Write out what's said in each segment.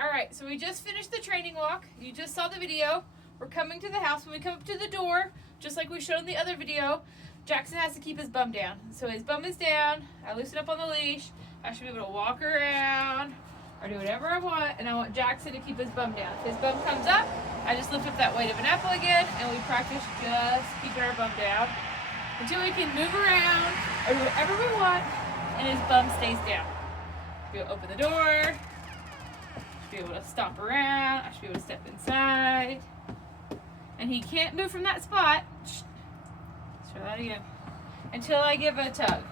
All right, so we just finished the training walk. You just saw the video. We're coming to the house. When we come up to the door, just like we showed in the other video, Jackson has to keep his bum down. So his bum is down. I loosen up on the leash. I should be able to walk around or do whatever I want, and I want Jackson to keep his bum down. If his bum comes up, I just lift up that weight of an apple again, and we practice just keeping our bum down until we can move around or do whatever we want, and his bum stays down. We'll open the door. Be able to stomp around. I should be able to step inside. And he can't move from that spot. Let's try that again. Until I give a tug,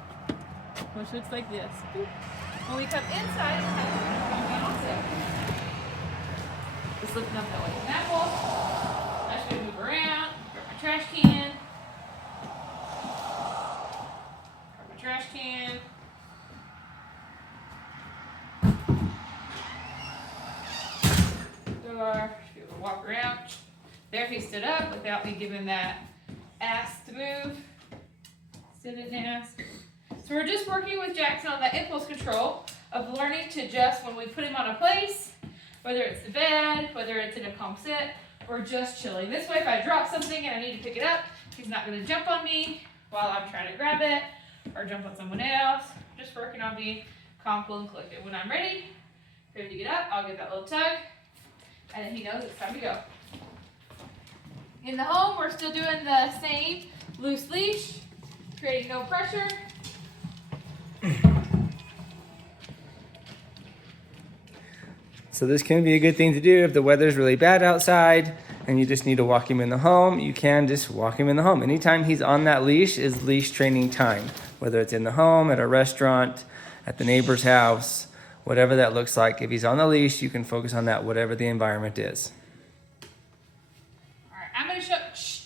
which looks like this. When we come inside, it's kind of come down also. Just lifting up that way. An apple. I should move around. Grab my trash can. Grab my trash can. Door. Should be able to walk around. There he stood up without me giving that ass to move. Stood it and ass. So we're just working with Jackson on that impulse control of learning to just, when we put him on a place, whether it's the bed, whether it's in a calm sit, or just chilling. This way, if I drop something and I need to pick it up, he's not going to jump on me while I'm trying to grab it or jump on someone else. Just working on being calm, cool, and collected. When I'm ready to get up, I'll give that little tug, and then he knows it's time to go. In the home, we're still doing the same loose leash, creating no pressure. So this can be a good thing to do if the weather's really bad outside and you just need to walk him in the home. You can just walk him in the home. Anytime he's on that leash is leash training time, whether it's in the home, at a restaurant, at the neighbor's house, whatever that looks like. If he's on the leash, you can focus on that, whatever the environment is. All right, I'm going to show,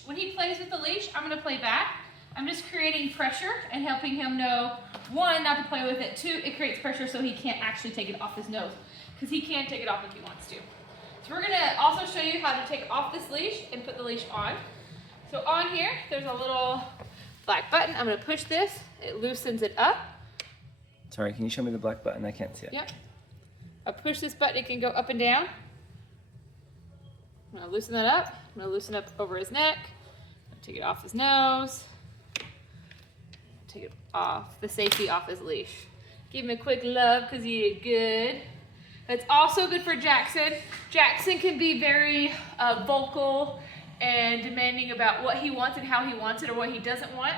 when he plays with the leash, I'm going to play back. I'm just creating pressure and helping him know, one, not to play with it. Two, it creates pressure so he can't actually take it off his nose, because he can take it off if he wants to. So we're going to also show you how to take off this leash and put the leash on. So on here, there's a little black button. I'm going to push this. It loosens it up. Sorry, can you show me the black button? I can't see it. Yep. I push this button, it can go up and down. I'm going to loosen that up. I'm going to loosen up over his neck. Take it off his nose. Take it off, the safety off his leash. Give him a quick love because he did good. It's also good for Jackson. Jackson can be very vocal and demanding about what he wants and how he wants it or what he doesn't want.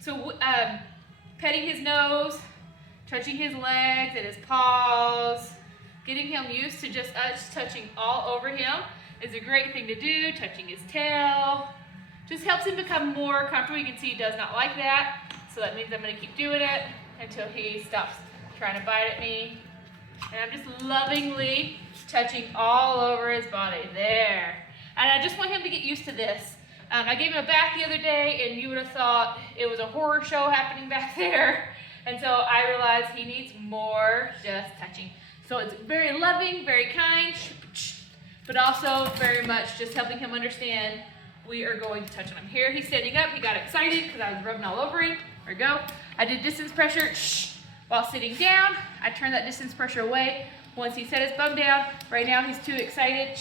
So petting his nose, touching his legs and his paws, getting him used to just us touching all over him is a great thing to do. Touching his tail just helps him become more comfortable. You can see he does not like that. So that means I'm going to keep doing it until he stops trying to bite at me. And I'm just lovingly touching all over his body. There. And I just want him to get used to this. I gave him a bath the other day, and you would have thought it was a horror show happening back there. And so I realized he needs more just touching. So it's very loving, very kind, but also very much just helping him understand we are going to touch on him. Here he's standing up. He got excited because I was rubbing all over him. There we go. I did distance pressure while sitting down. I turned that distance pressure away once he set his bum down. Right now he's too excited.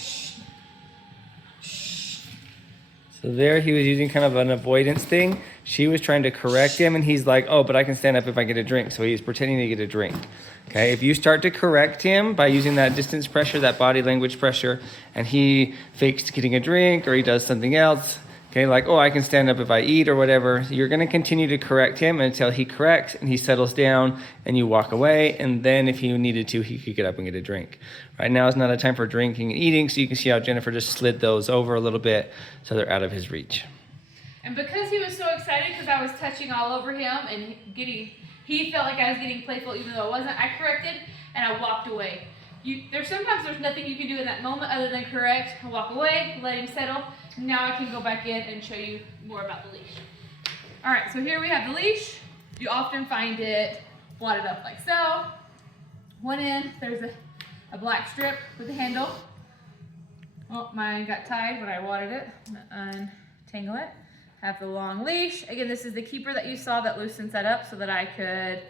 So there he was using kind of an avoidance thing. She was trying to correct him and he's like, oh, but I can stand up if I get a drink. So he's pretending to get a drink. Okay, if you start to correct him by using that distance pressure, that body language pressure, and he fakes getting a drink or he does something else, okay, like, oh, I can stand up if I eat or whatever, you're going to continue to correct him until he corrects and he settles down and you walk away. And then if he needed to, he could get up and get a drink. Right now is not a time for drinking and eating, so you can see how Jennifer just slid those over a little bit so they're out of his reach. And because he was so excited because I was touching all over him and he felt like I was getting playful even though I wasn't, I corrected and I walked away. Sometimes there's nothing you can do in that moment other than correct, walk away, let him settle. Now I can go back in and show you more about the leash. All right, so here we have the leash. You often find it wadded up like so. One end, there's a black strip with a handle. Oh, mine got tied when I wadded it. I'm gonna untangle it. Have the long leash. Again, this is the keeper that you saw that loosens that up so that I could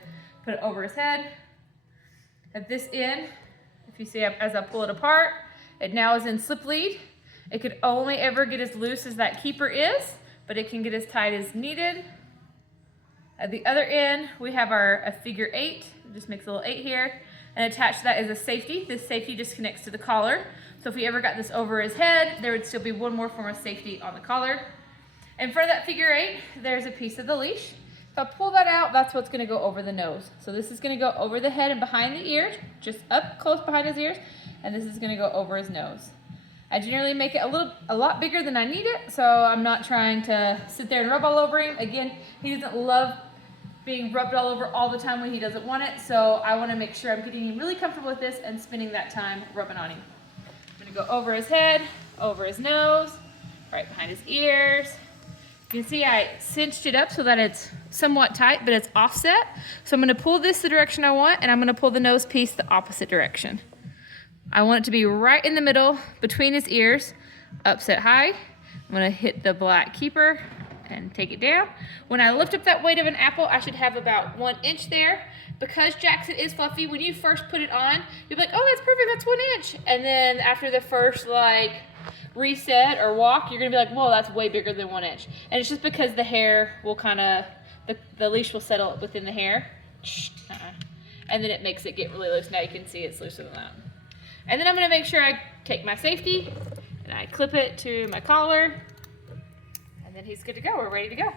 put it over his head. At this end, If you see as I pull it apart, it now is in slip lead. It could only ever get as loose as that keeper is, but it can get as tight as needed. At the other end, we have a figure 8. Just makes a little 8 here. And attached to that is a safety. This safety just connects to the collar. So if we ever got this over his head, there would still be one more form of safety on the collar. In front of that figure 8, there's a piece of the leash. If I pull that out, that's what's gonna go over the nose. So this is gonna go over the head and behind the ears, just up close behind his ears, and this is gonna go over his nose. I generally make it a lot bigger than I need it, so I'm not trying to sit there and rub all over him. Again, he doesn't love being rubbed all over all the time when he doesn't want it, so I wanna make sure I'm getting him really comfortable with this and spending that time rubbing on him. I'm gonna go over his head, over his nose, right behind his ears. You can see I cinched it up so that it's somewhat tight, but it's offset. So I'm gonna pull this the direction I want, and I'm gonna pull the nose piece the opposite direction. I want it to be right in the middle between his ears, upset high. I'm gonna hit the black keeper and take it down. When I lift up that weight of an apple, I should have about 1 inch there. Because Jackson is fluffy, when you first put it on, you'll be like, oh, that's perfect, that's 1 inch. And then after the first reset or walk, you're gonna be like, whoa, that's way bigger than 1 inch. And it's just because the hair will the leash will settle within the hair. And then it makes it get really loose. Now you can see it's looser than that. And then I'm gonna make sure I take my safety and I clip it to my collar. And then he's good to go, we're ready to go.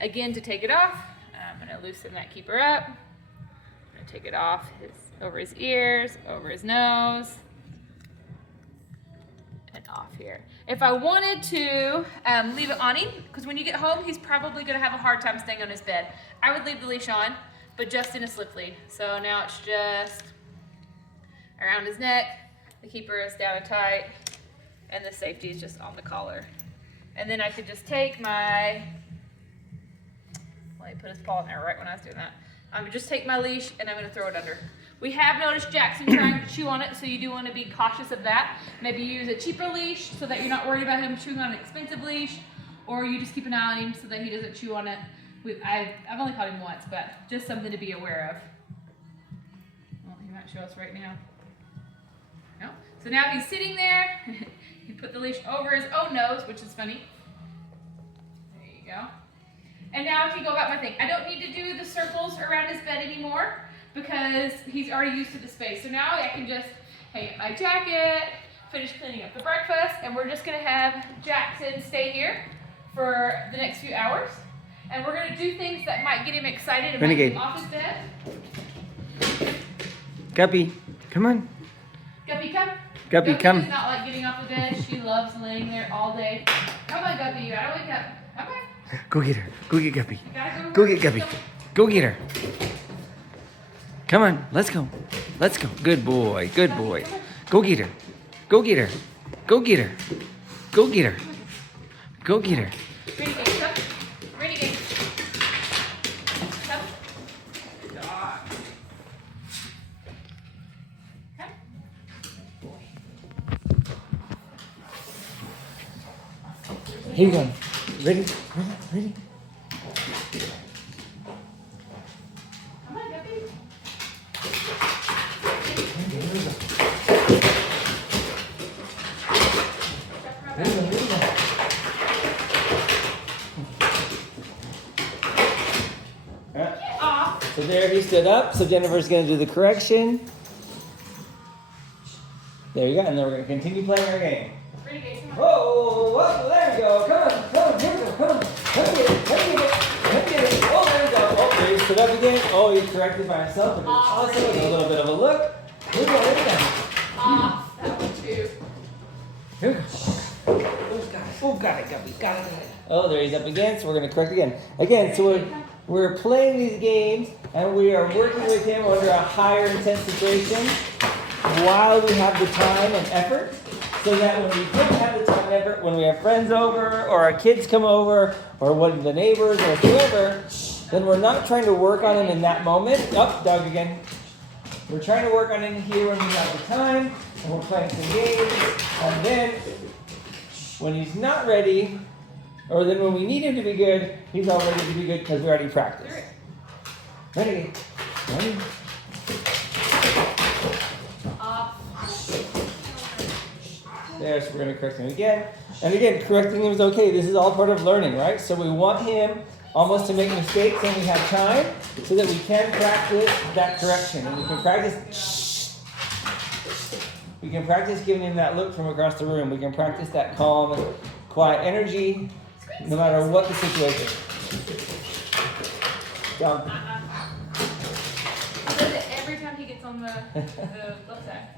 Again, to take it off, I'm gonna loosen that keeper up. I'm gonna take it off over his ears, over his nose, and off here. If I wanted to leave it on him, because when you get home, he's probably gonna have a hard time staying on his bed. I would leave the leash on, but just in a slip lead. So now it's just around his neck, the keeper is down and tight, and the safety is just on the collar. And then I could just take let me put his paw in there right when I was doing that. I'm gonna just take my leash and I'm gonna throw it under. We have noticed Jackson trying to chew on it, so you do want to be cautious of that. Maybe use a cheaper leash so that you're not worried about him chewing on an expensive leash, or you just keep an eye on him so that he doesn't chew on it. I've only caught him once, but just something to be aware of. Well, he might show us right now. No. So now he's sitting there. You put the leash over his own nose, which is funny. There you go. And now if you go about my thing, I don't need to do the circles around his bed anymore because he's already used to the space. So now I can just hang up my jacket, finish cleaning up the breakfast, and we're just gonna have Jackson stay here for the next few hours. And we're gonna do things that might get him excited and Renegade. get him off his bed. Guppy, come on. Guppy, come. Guppy, come. Does not like getting off the bed. She loves laying there all day. Come on, Guppy, you gotta wake up. Come on. Go get her. Go get Guppy. You gotta Go get Guppy. Go get her. Come on, let's go. Let's go. Good boy. Good boy. Go get her. Go get her. Go get her. Go get her. Go get her. Renegade, come. Renegade. Come. Good dog. Come. Here you go. Ready? Ready? Ready? Come on, Guppy. So there he stood up. So Jennifer's going to do the correction. There you go. And then we're going to continue playing our game. Renegade, come on. Whoa, whoa, there we go. Come on, come on, here we go. Come on. Come get it. Come get it. Come get it. Oh, there we go. Oh, there he stood up again. Oh, he corrected by himself. But also a little bit of a look. Here we go. Here we go. Off. That one too. Here we go. Oh, got it, got it, got it. Oh, there he's up again. So we're going to correct again. Again, so we're playing these games and we are working with him under a higher intense situation while we have the time and effort, so that when we don't have the time and effort, when we have friends over or our kids come over or one of the neighbors or whoever, then we're not trying to work on him in that moment. Oh, dog again. We're trying to work on him here when we have the time and we're playing some games, and then when he's not ready, or then when we need him to be good, he's all ready to be good because we already practiced. Ready? Ready? Off. There, so we're going to correct him again. And again, correcting him is okay. This is all part of learning, right? So we want him almost to make mistakes when we have time so that we can practice that correction. And we can practice, we can practice giving him that look from across the room. We can practice that calm, quiet energy no matter what the situation is. Down. He does it every time he gets on the left side.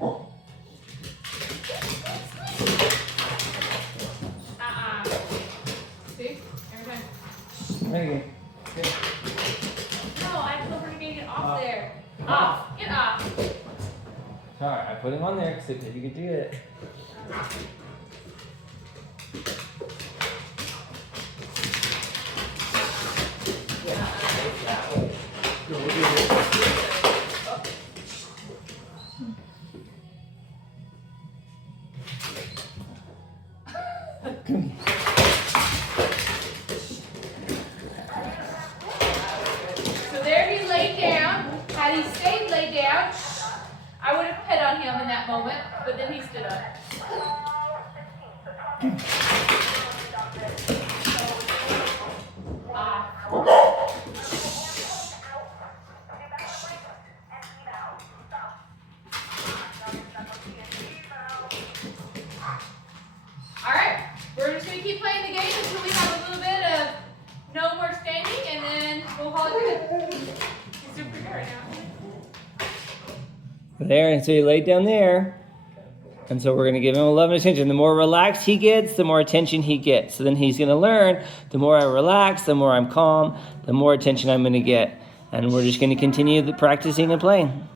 See? Every time. Ready? No, I told her to get off there. Off. Get off. Alright, I put him on there so you can do it. So there he laid down. Had he stayed laid down, I would have pet on him in that moment, but then he stood up. Alright, we're just going to keep playing the game until we have a little bit of no more standing, and then we'll call it good. He's super good right now. There, and so he laid down there. And so we're going to give him a love and attention. The more relaxed he gets, the more attention he gets. So then he's going to learn, the more I relax, the more I'm calm, the more attention I'm going to get. And we're just going to continue practicing and playing.